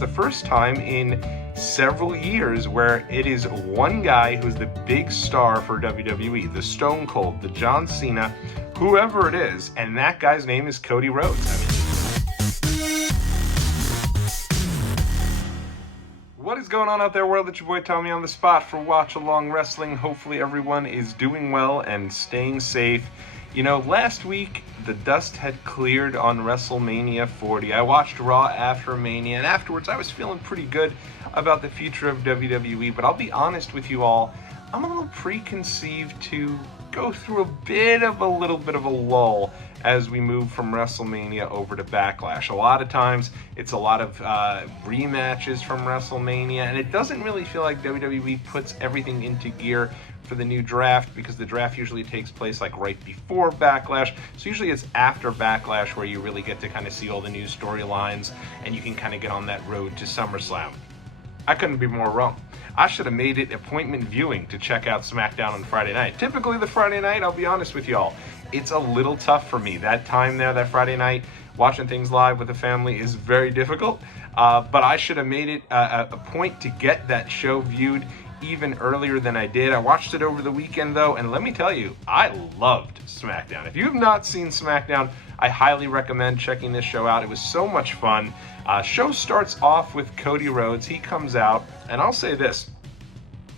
the first time in several years where it is one guy who's the big star for WWE, the Stone Cold, the John Cena, whoever it is, and that guy's name is Cody Rhodes. What is going on out there, world? It's your boy Tommy on the spot for Watch Along Wrestling. Hopefully everyone is doing well and staying safe. You know, last week the dust had cleared on Wrestlemania 40. I watched Raw after Mania, and afterwards I was feeling pretty good about the future of WWE, but I'll be honest with you all, I'm a little preconceived to go through a little bit of a lull as we move from WrestleMania over to Backlash. A lot of times it's a lot of rematches from WrestleMania, and it doesn't really feel like WWE puts everything into gear for the new draft, because the draft usually takes place like right before Backlash. So usually it's after Backlash where you really get to kind of see all the new storylines and you can kind of get on that road to SummerSlam. I couldn't be more wrong. I should have made it appointment viewing to check out Smackdown on Friday night. Typically the Friday night, I'll be honest with y'all, it's a little tough for me. That time there, that Friday night, watching things live with the family is very difficult. But I should have made it a point to get that show viewed even earlier than I did. I watched it over the weekend though, and let me tell you, I loved SmackDown. If you've not seen SmackDown, I highly recommend checking this show out. It was so much fun. Show starts off with Cody Rhodes. He comes out, and I'll say this.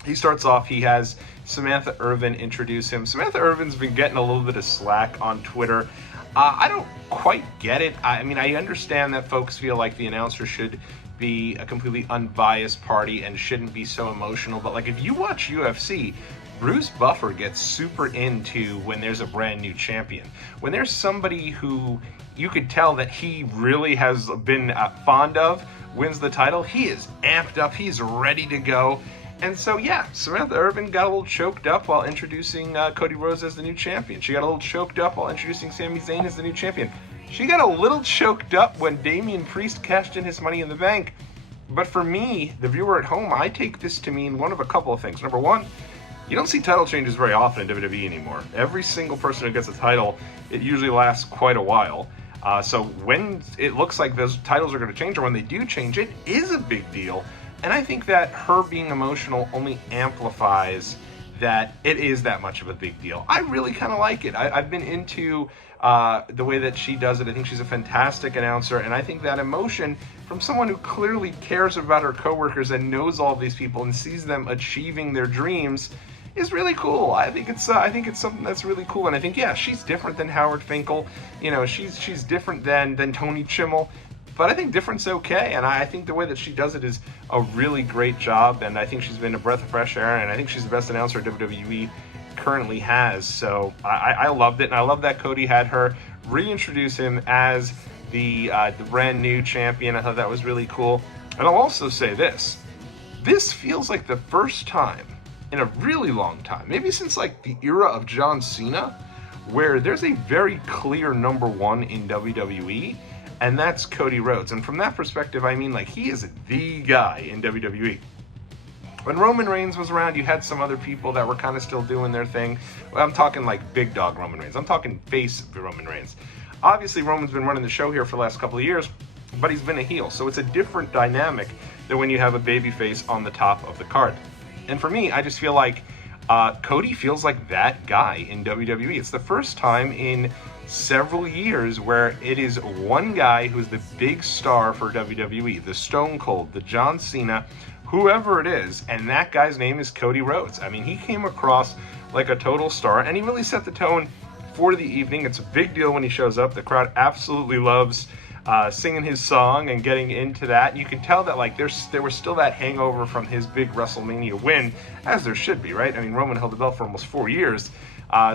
He starts off, he has Samantha Irvin introduce him. Samantha Irvin's been getting a little bit of slack on Twitter. I don't quite get it. I mean, I understand that folks feel like the announcer should be a completely unbiased party and shouldn't be so emotional, but like if you watch UFC, Bruce Buffer gets super into when there's a brand new champion. When there's somebody who you could tell that he really has been fond of, wins the title, he is amped up, he's ready to go. And so, yeah, Samantha Irvin got a little choked up while introducing Cody Rhodes as the new champion. She got a little choked up while introducing Sami Zayn as the new champion. She got a little choked up when Damian Priest cashed in his Money in the Bank. But for me, the viewer at home, I take this to mean one of a couple of things. Number one, you don't see title changes very often in WWE anymore. Every single person who gets a title, it usually lasts quite a while. So when it looks like those titles are going to change, or when they do change, it is a big deal. And I think that her being emotional only amplifies that it is that much of a big deal. I really kind of like it. I've been into the way that she does it. I think she's a fantastic announcer, and I think that emotion from someone who clearly cares about her coworkers and knows all these people and sees them achieving their dreams is really cool. I think it's something that's really cool, and I think, yeah, she's different than Howard Finkel. You know, she's different than Tony Chimmel. But I think different's okay, and I think the way that she does it is a really great job, and I think she's been a breath of fresh air, and I think she's the best announcer WWE currently has. So I loved it, and I love that Cody had her reintroduce him as the brand new champion. I thought that was really cool. And I'll also say this. This feels like the first time in a really long time, maybe since like the era of John Cena, where there's a very clear number one in WWE, and that's Cody Rhodes. And from that perspective, I mean, like, he is the guy in WWE. When Roman Reigns was around, you had some other people that were kind of still doing their thing. Well, I'm talking like big dog Roman Reigns. I'm talking face Roman Reigns. Obviously, Roman's been running the show here for the last couple of years, but he's been a heel. So it's a different dynamic than when you have a babyface on the top of the card. And for me, I just feel like Cody feels like that guy in WWE. It's the first time in several years where it is one guy who's the big star for WWE, the Stone Cold, the John Cena, whoever it is, and that guy's name is Cody Rhodes. I mean, he came across like a total star, and he really set the tone for the evening. It's a big deal when he shows up. The crowd absolutely loves singing his song and getting into that. You can tell that like there was still that hangover from his big WrestleMania win, as there should be, right? I mean, Roman held the belt for almost 4 years.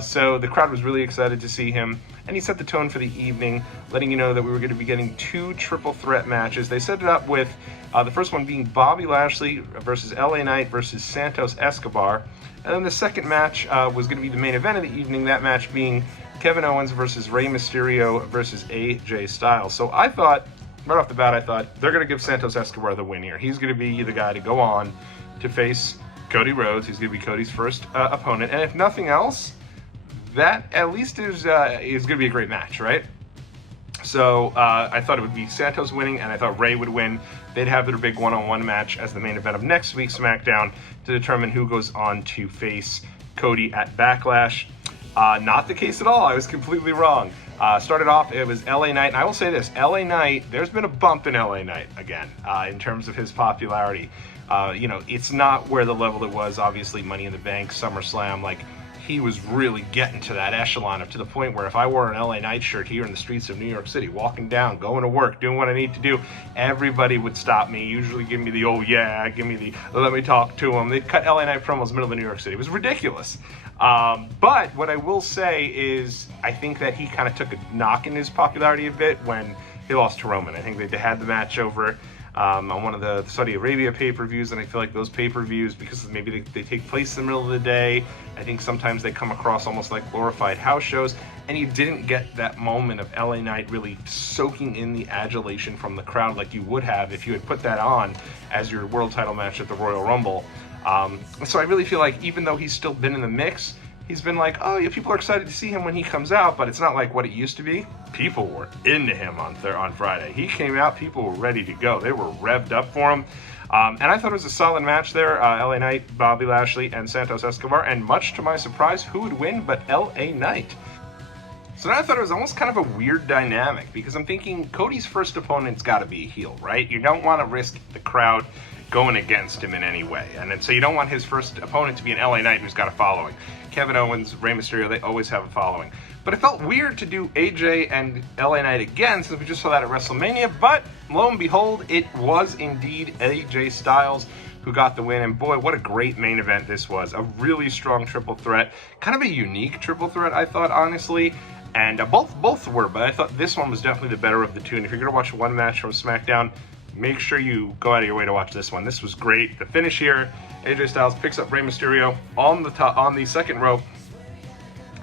So the crowd was really excited to see him, and he set the tone for the evening, letting you know that we were going to be getting 2 triple threat matches. They set it up with the first one being Bobby Lashley versus LA Knight versus Santos Escobar, and then the second match was going to be the main event of the evening, that match being Kevin Owens versus Rey Mysterio versus AJ Styles. So I thought, right off the bat, they're going to give Santos Escobar the win here. He's going to be the guy to go on to face Cody Rhodes. He's going to be Cody's first opponent, and if nothing else, that at least is going to be a great match, right? So I thought it would be Santos winning, and I thought Rey would win. They'd have their big one-on-one match as the main event of next week's SmackDown to determine who goes on to face Cody at Backlash. Not the case at all. I was completely wrong. Started off, it was LA Knight, and I will say this, LA Knight, there's been a bump in LA Knight again, in terms of his popularity. It's not where the level it was, obviously, Money in the Bank, SummerSlam, like, he was really getting to that echelon up to the point where if I wore an LA Knight shirt here in the streets of New York City, walking down, going to work, doing what I need to do, everybody would stop me, usually give me the, oh yeah, give me the, let me talk to him. They'd cut LA Knight promos middle of New York City. It was ridiculous. But what I will say is I think that he kind of took a knock in his popularity a bit when he lost to Roman. I think they had the match over on one of the Saudi Arabia pay-per-views, and I feel like those pay-per-views, because maybe they take place in the middle of the day, I think sometimes they come across almost like glorified house shows, and you didn't get that moment of LA Knight really soaking in the adulation from the crowd like you would have if you had put that on as your world title match at the Royal Rumble. So I really feel like even though he's still been in the mix, he's been like, oh yeah, people are excited to see him when he comes out, but it's not like what it used to be. People were into him on Friday. He came out, people were ready to go. They were revved up for him. And I thought it was a solid match there. LA Knight, Bobby Lashley, and Santos Escobar. And much to my surprise, who would win but LA Knight? So now I thought it was almost kind of a weird dynamic, because I'm thinking Cody's first opponent's got to be a heel, right? You don't want to risk the crowd going against him in any way. And so you don't want his first opponent to be an LA Knight who's got a following. Kevin Owens, Rey Mysterio, they always have a following. But it felt weird to do AJ and LA Knight again, since we just saw that at WrestleMania. But lo and behold, it was indeed AJ Styles who got the win. And boy, what a great main event this was. A really strong triple threat. Kind of a unique triple threat, I thought, honestly. And both were, but I thought this one was definitely the better of the two. And if you're going to watch one match from SmackDown, make sure you go out of your way to watch this one. This was great. The finish here, AJ Styles picks up Rey Mysterio on the second rope.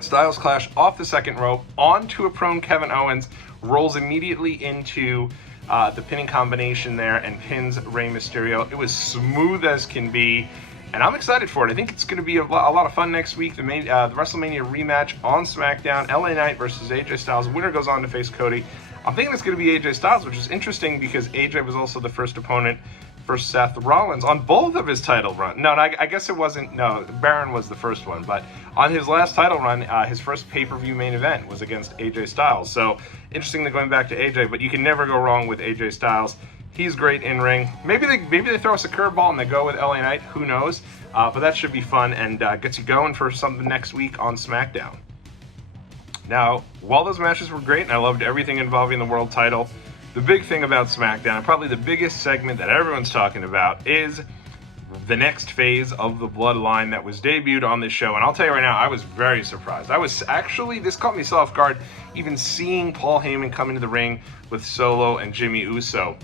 Styles clash off the second rope onto a prone Kevin Owens, rolls immediately into the pinning combination there and pins Rey Mysterio. It was smooth as can be, and I'm excited for it. I think it's going to be a lot of fun next week. The WrestleMania rematch on SmackDown, LA Knight versus AJ Styles. Winner goes on to face Cody. I'm thinking it's going to be AJ Styles, which is interesting because AJ was also the first opponent for Seth Rollins on both of his title runs. No, I guess it wasn't. No, Baron was the first one, but on his last title run, his first pay-per-view main event was against AJ Styles. So interesting that going back to AJ, but you can never go wrong with AJ Styles. He's great in ring. Maybe they throw us a curveball and they go with LA Knight. Who knows? But that should be fun and gets you going for something next week on SmackDown. Now, while those matches were great and I loved everything involving the world title, the big thing about SmackDown, and probably the biggest segment that everyone's talking about, is the next phase of the Bloodline that was debuted on this show. And I'll tell you right now, I was very surprised. This caught me off guard, even seeing Paul Heyman come into the ring with Solo and Jimmy Uso.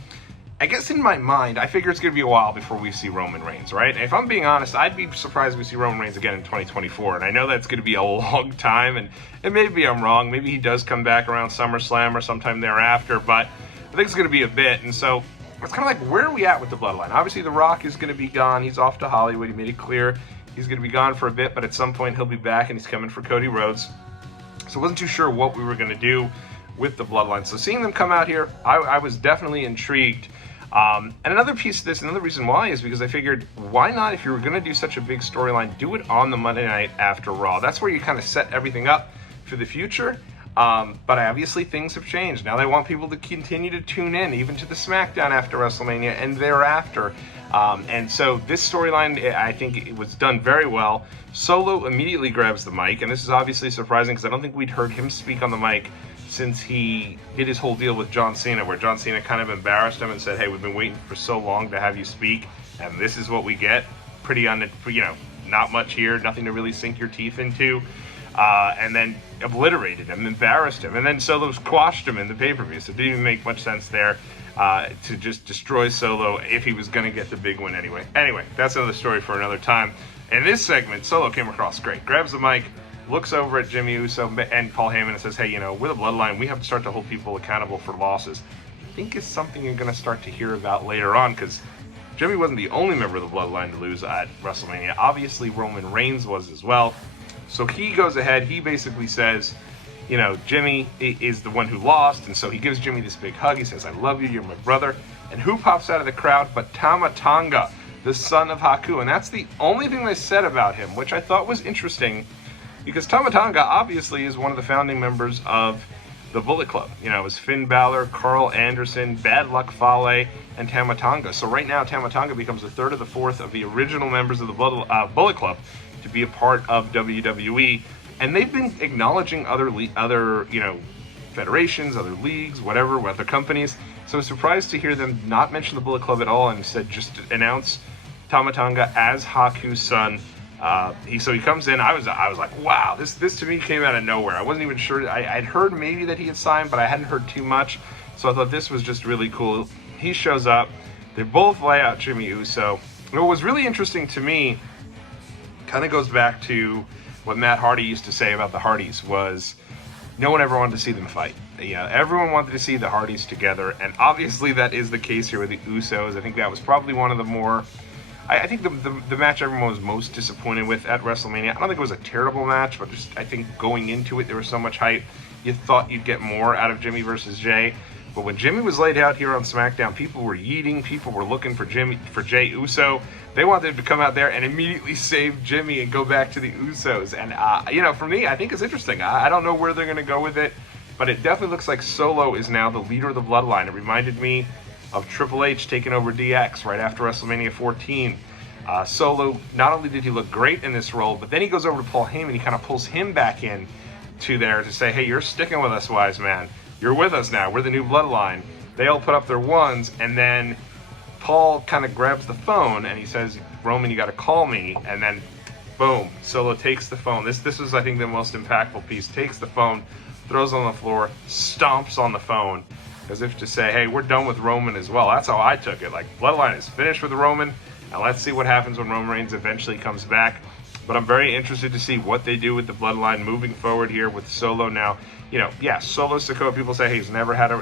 I guess in my mind, I figure it's going to be a while before we see Roman Reigns, right? And if I'm being honest, I'd be surprised if we see Roman Reigns again in 2024. And I know that's going to be a long time, and maybe I'm wrong. Maybe he does come back around SummerSlam or sometime thereafter, but I think it's going to be a bit. And so it's kind of like, where are we at with the Bloodline? Obviously, The Rock is going to be gone. He's off to Hollywood. He made it clear he's going to be gone for a bit, but at some point he'll be back, and he's coming for Cody Rhodes. So I wasn't too sure what we were going to do with the Bloodline. So seeing them come out here, I was definitely intrigued. And another piece of this, another reason why, is because I figured, why not, if you were going to do such a big storyline, do it on the Monday night after Raw. That's where you kind of set everything up for the future. But obviously things have changed. Now they want people to continue to tune in, even to the SmackDown after WrestleMania and thereafter. And so this storyline, I think it was done very well. Solo immediately grabs the mic, and this is obviously surprising because I don't think we'd heard him speak on the mic since he did his whole deal with John Cena, where John Cena kind of embarrassed him and said, hey, we've been waiting for so long to have you speak, and this is what we get. Not much here, nothing to really sink your teeth into. And then obliterated him, embarrassed him, and then Solo quashed him in the pay-per-view, so it didn't even make much sense there to just destroy Solo if he was going to get the big win anyway. Anyway, that's another story for another time. In this segment, Solo came across great. Grabs the mic, looks over at Jimmy Uso and Paul Heyman and says, hey, we're the Bloodline. We have to start to hold people accountable for losses. I think it's something you're going to start to hear about later on, because Jimmy wasn't the only member of the Bloodline to lose at WrestleMania. Obviously, Roman Reigns was as well. So he goes ahead, he basically says, Jimmy is the one who lost, and so he gives Jimmy this big hug. He says, "I love you, you're my brother." And who pops out of the crowd but Tama Tonga, the son of Haku. And that's the only thing they said about him, which I thought was interesting, because Tama Tonga obviously is one of the founding members of the Bullet Club. It was Finn Balor, Carl Anderson, Bad Luck Fale, and Tama Tonga. So right now, Tama Tonga becomes the third or the fourth of the original members of the Bullet Club to be a part of WWE. And they've been acknowledging other federations, other leagues, whatever, other companies. So I was surprised to hear them not mention the Bullet Club at all, and instead just announce Tama Tonga as Haku's son. He comes in. I was like, wow, this to me came out of nowhere. I wasn't even sure. I'd heard maybe that he had signed, but I hadn't heard too much. So I thought this was just really cool. He shows up. They both lay out Jimmy Uso. And what was really interesting to me kind of goes back to what Matt Hardy used to say about the Hardys, was no one ever wanted to see them fight. Everyone wanted to see the Hardys together, and obviously that is the case here with the Usos. I think that was probably one of the more... I think the match everyone was most disappointed with at WrestleMania. I don't think it was a terrible match, but just I think going into it there was so much hype. You thought you'd get more out of Jimmy versus Jay. But when Jimmy was laid out here on SmackDown, people were yeeting, people were looking for Jay Uso. They wanted him to come out there and immediately save Jimmy and go back to the Usos. And, for me, I think it's interesting. I don't know where they're going to go with it, but it definitely looks like Solo is now the leader of the Bloodline. It reminded me of Triple H taking over DX right after WrestleMania 14. Solo, not only did he look great in this role, but then he goes over to Paul Heyman. He kind of pulls him back in to there to say, hey, you're sticking with us, wise man. You're with us now. We're the new Bloodline. They all put up their ones, and then Paul kind of grabs the phone and he says, Roman, you got to call me. And then, boom, Solo takes the phone. This was, I think, the most impactful piece. Takes the phone, throws it on the floor, stomps on the phone, as if to say, hey, we're done with Roman as well. That's how I took it. Like, Bloodline is finished with Roman. Now let's see what happens when Roman Reigns eventually comes back. But I'm very interested to see what they do with the Bloodline moving forward here with Solo now. Solo Sikoa, people say, hey, he's never had a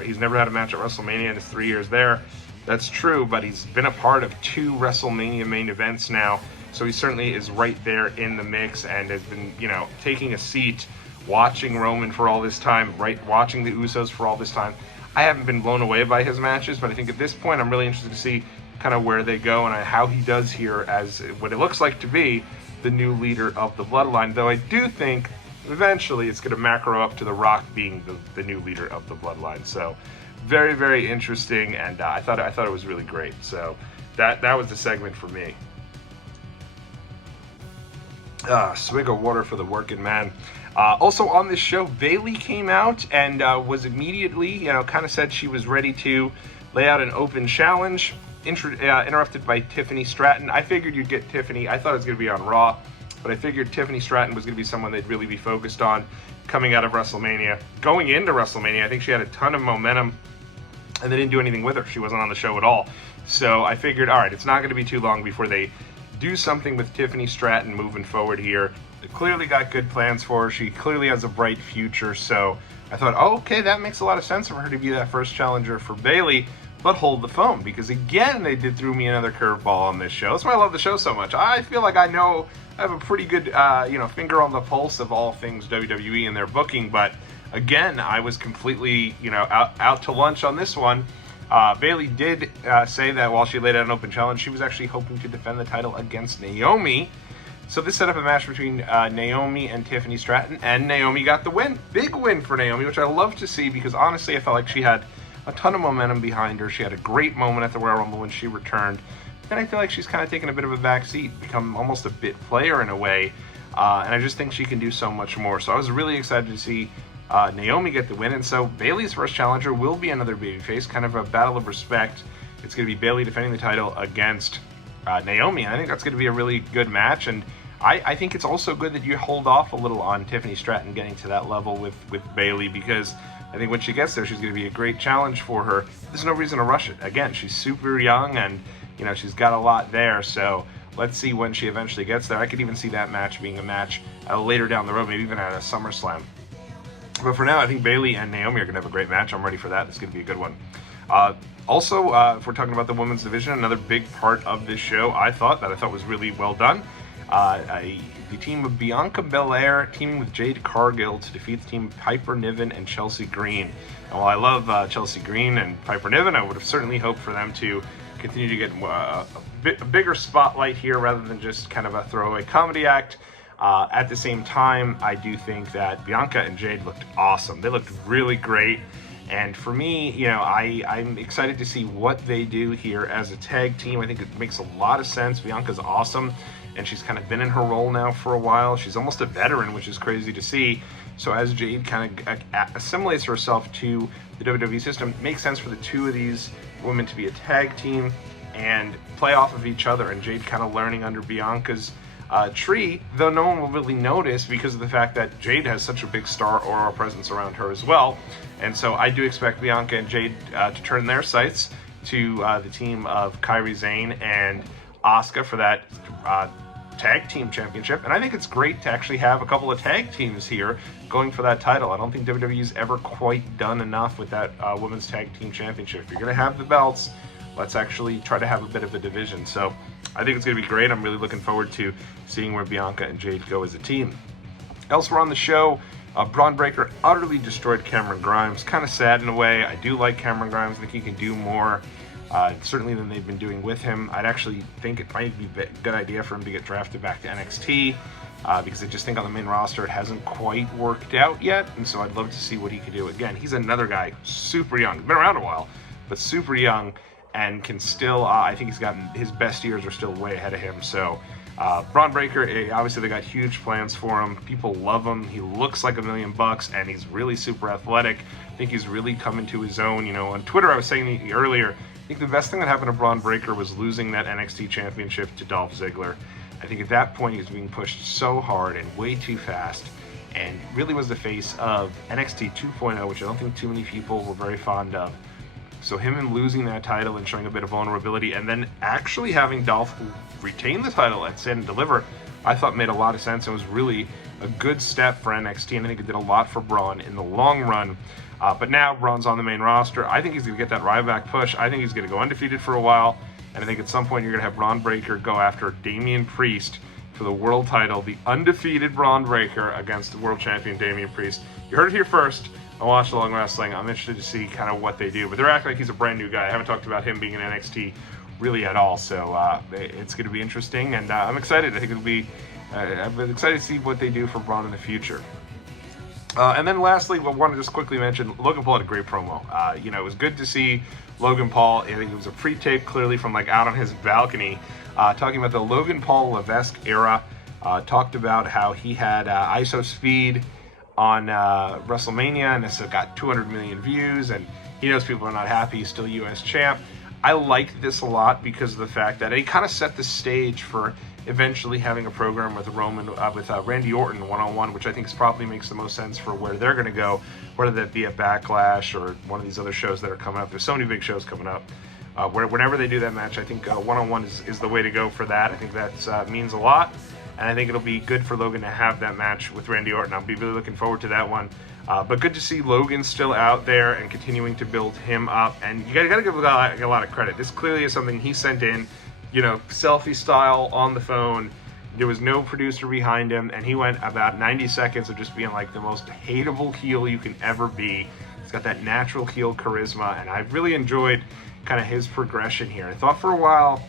match at WrestleMania in his 3 years there. That's true, but he's been a part of 2 WrestleMania main events now. So he certainly is right there in the mix and has been, taking a seat, watching Roman for all this time, right? Watching the Usos for all this time. I haven't been blown away by his matches, but I think at this point I'm really interested to see kind of where they go and how he does here as what it looks like to be the new leader of the Bloodline. Though I do think eventually it's going to macro up to The Rock being the new leader of the Bloodline. So very, very interesting, and I thought it was really great. So that was the segment for me. Swig of water for the working man. Also on this show, Bayley came out and was immediately, kind of said she was ready to lay out an open challenge. Interrupted by Tiffany Stratton. I figured you'd get Tiffany. I thought it was going to be on Raw, but I figured Tiffany Stratton was going to be someone they'd really be focused on coming out of WrestleMania. Going into WrestleMania, I think she had a ton of momentum, and they didn't do anything with her. She wasn't on the show at all. So I figured, all right, it's not going to be too long before they do something with Tiffany Stratton moving forward here. They clearly got good plans for her. She clearly has a bright future. So I thought, okay, that makes a lot of sense for her to be that first challenger for Bayley. But hold the phone, because again, they threw me another curveball on this show. That's why I love the show so much. I feel like I have a pretty good, finger on the pulse of all things WWE and their booking. But again, I was completely, out to lunch on this one. Bayley did say that while she laid out an open challenge, she was actually hoping to defend the title against Naomi. So this set up a match between Naomi and Tiffany Stratton, and Naomi got the win. Big win for Naomi, which I love to see, because honestly, I felt like she had a ton of momentum behind her. She had a great moment at the Royal Rumble when she returned. And I feel like she's kind of taken a bit of a back seat, become almost a bit player in a way. And I just think she can do so much more. So I was really excited to see Naomi get the win. And so Bayley's first challenger will be another babyface, kind of a battle of respect. It's going to be Bayley defending the title against Naomi. And I think that's going to be a really good match. And I think it's also good that you hold off a little on Tiffany Stratton getting to that level with Bayley, because I think when she gets there, she's going to be a great challenge for her. There's no reason to rush it. Again, she's super young, and she's got a lot there. So let's see when she eventually gets there. I could even see that match being a match later down the road, maybe even at a SummerSlam. But for now, I think Bayley and Naomi are going to have a great match. I'm ready for that. It's going to be a good one. Also, if we're talking about the women's division, another big part of this show, I thought was really well done. The team of Bianca Belair teaming with Jade Cargill to defeat the team of Piper Niven and Chelsea Green. And while I love Chelsea Green and Piper Niven, I would have certainly hoped for them to continue to get a bigger spotlight here rather than just kind of a throwaway comedy act. At the same time, I do think that Bianca and Jade looked awesome. They looked really great. And for me, you know, I'm excited to see what they do here as a tag team. I think it makes a lot of sense. Bianca's awesome, and she's kind of been in her role now for a while. She's almost a veteran, which is crazy to see. So as Jade kind of assimilates herself to the WWE system, it makes sense for the two of these women to be a tag team and play off of each other. And Jade kind of learning under Bianca's tree, though no one will really notice because of the fact that Jade has such a big star aura presence around her as well. And so I do expect Bianca and Jade to turn their sights to the team of Kairi Sane and Asuka for that tag team championship. And I think it's great to actually have a couple of tag teams here going for that title. I don't think WWE's ever quite done enough with that women's tag team championship. If you're going to have the belts, let's actually try to have a bit of a division. So I think it's going to be great. I'm really looking forward to seeing where Bianca and Jade go as a team. Elsewhere on the show, Braun Breaker utterly destroyed Cameron Grimes. Kind of sad in a way. I do like Cameron Grimes. I think he can do more, certainly than they've been doing with him. I'd actually think it might be a good idea for him to get drafted back to NXT because I just think on the main roster it hasn't quite worked out yet. And so I'd love to see what he could do. Again, he's another guy, super young. Been around a while, but super young and can still, I think he's gotten, his best years are still way ahead of him. So Braun Breaker, obviously they got huge plans for him. People love him. He looks like $1 million, and he's really super athletic. I think he's really coming to his own. You know, on Twitter I was saying earlier, I think the best thing that happened to Braun Breaker was losing that NXT championship to Dolph Ziggler. I think at that point he was being pushed so hard and way too fast, and really was the face of NXT 2.0, which I don't think too many people were very fond of. So him losing that title and showing a bit of vulnerability, and then actually having Dolph retain the title at Stand and Deliver, I thought made a lot of sense and was really a good step for NXT, and I think it did a lot for Braun in the long run. But now Braun's on the main roster. I think he's going to get that Ryback push. I think he's going to go undefeated for a while, and I think at some point you're going to have Braun Breaker go after Damian Priest for the world title, the undefeated Braun Breaker against the world champion Damian Priest. You heard it here first. I watch Along Wrestling. I'm interested to see kind of what they do. But they're acting like he's a brand new guy. I haven't talked about him being in NXT really at all. So it's going to be interesting. And I'm excited. I think it'll be... I'm excited to see what they do for Braun in the future. And then lastly, I want to just quickly mention, Logan Paul had a great promo. You know, it was good to see Logan Paul. I think it was a pre-tape clearly from like out on his balcony, talking about the Logan Paul Levesque era. Talked about how he had ISO speed on Wrestlemania, and this got 200 million views, and he knows people are not happy. He's still U.S. champ. I liked this a lot because of the fact that it kind of set the stage for eventually having a program with Randy Orton one-on-one, which I think probably makes the most sense for where they're going to go, whether that be a Backlash or one of these other shows that are coming up. There's so many big shows coming up. Whenever they do that match, I think one-on-one is the way to go for that. I think that means a lot. And I think it'll be good for Logan to have that match with Randy Orton. I'll be really looking forward to that one. But good to see Logan still out there and continuing to build him up. And you gotta give a lot of credit. This clearly is something he sent in, you know, selfie style on the phone. There was no producer behind him, and he went about 90 seconds of just being like the most hateable heel you can ever be. He's got that natural heel charisma, and I've really enjoyed kind of his progression here. I thought for a while,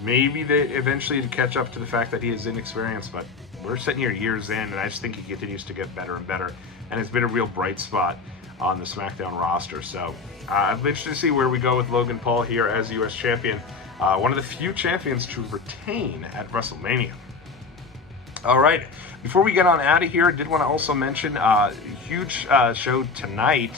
maybe they eventually to catch up to the fact that he is inexperienced, but we're sitting here years in, and I just think he continues to get better and better, and it's been a real bright spot on the SmackDown roster. So I'm interested to see where we go with Logan Paul here as U.S. champion, one of the few champions to retain at WrestleMania. All right, before we get on out of here, I did want to also mention a huge show tonight.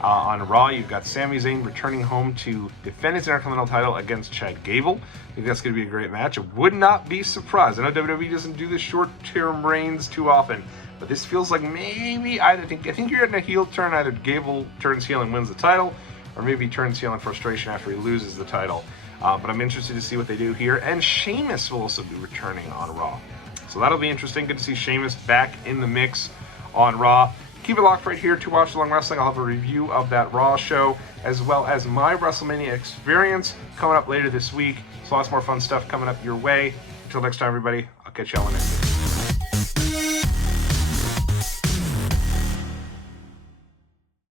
On Raw, you've got Sami Zayn returning home to defend his Intercontinental title against Chad Gable. I think that's going to be a great match. I would not be surprised. I know WWE doesn't do the short-term reigns too often, but this feels like maybe I think you're getting a heel turn. Either Gable turns heel and wins the title, or maybe he turns heel in frustration after he loses the title. But I'm interested to see what they do here. And Sheamus will also be returning on Raw. So that'll be interesting. Good to see Sheamus back in the mix on Raw. Keep it locked right here to Watch Along Wrestling. I'll have a review of that Raw show, as well as my WrestleMania experience coming up later this week. So lots more fun stuff coming up your way. Until next time, everybody, I'll catch y'all next week.